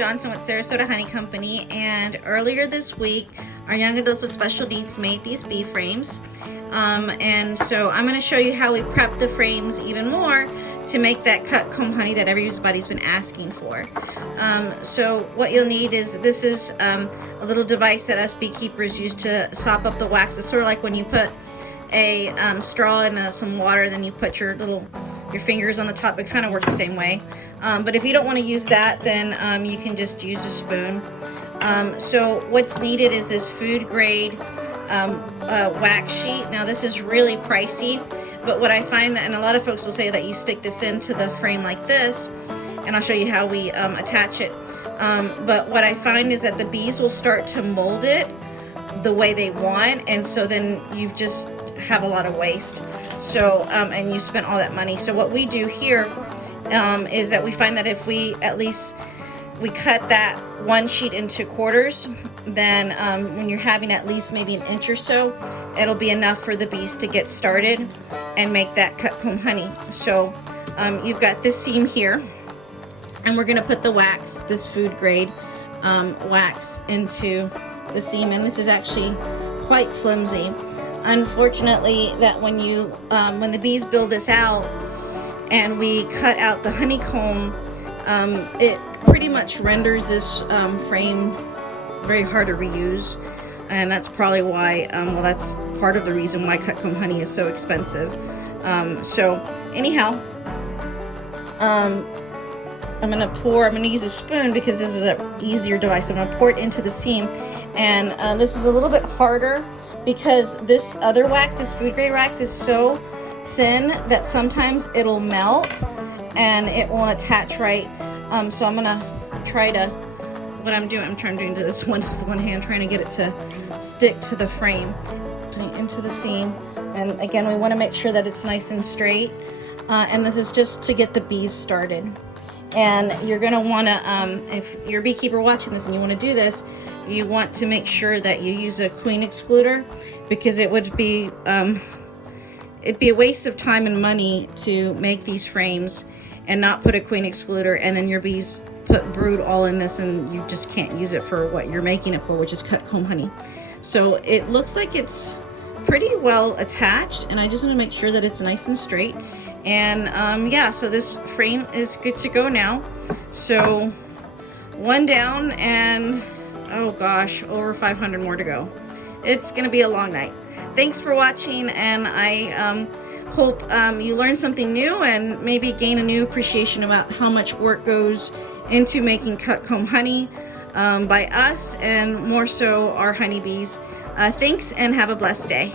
Johnson with Sarasota Honey Company, and earlier this week our young adults with special needs made these bee frames, and so I'm going to show you how we prep the frames even more to make that cut comb honey that everybody's been asking for. So what you'll need is, this is a little device that us beekeepers use to sop up the wax. It's sort of like when you put a straw in some water, then you put your fingers on the top. It kind of works the same way, but if you don't want to use that, then you can just use a spoon. So what's needed is this food grade wax sheet. Now this is really pricey, but what I find that, and a lot of folks will say that you stick this into the frame like this, and I'll show you how we attach it, but what I find is that the bees will start to mold it the way they want, and so then you just have a lot of waste. So and you spent all that money. So what we do here is that we find that if we cut that one sheet into quarters, then when you're having at least maybe an inch or so, it'll be enough for the bees to get started and make that cut comb honey. So you've got this seam here, and we're gonna put the wax, this food grade wax, into the seam, and this is actually quite flimsy. Unfortunately, that when the bees build this out and we cut out the honeycomb, it pretty much renders this frame very hard to reuse, and that's probably why, well, that's part of the reason why cut comb honey is so expensive. So anyhow, I'm gonna use a spoon because this is an easier device. I'm gonna pour it into the seam, and this is a little bit harder because this other wax, this food grade wax, is so thin that sometimes it'll melt and it won't attach right. So I'm gonna try to, I'm trying to do this one with one hand, trying to get it to stick to the frame, putting it into the seam. And again, we want to make sure that it's nice and straight, and this is just to get the bees started. And you're going to want to, if you're a beekeeper watching this and you want to do this, you want to make sure that you use a queen excluder, because it would be it'd be a waste of time and money to make these frames and not put a queen excluder, and then your bees put brood all in this and you just can't use it for what you're making it for, which is cut comb honey. So it looks like it's pretty well attached, and I just want to make sure that it's nice and straight. And yeah, so this frame is good to go now. So one down, and oh gosh, over 500 more to go. It's gonna be a long night. Thanks for watching, and I hope you learned something new and maybe gain a new appreciation about how much work goes into making cut comb honey by us, and more so our honeybees. Thanks, and have a blessed day.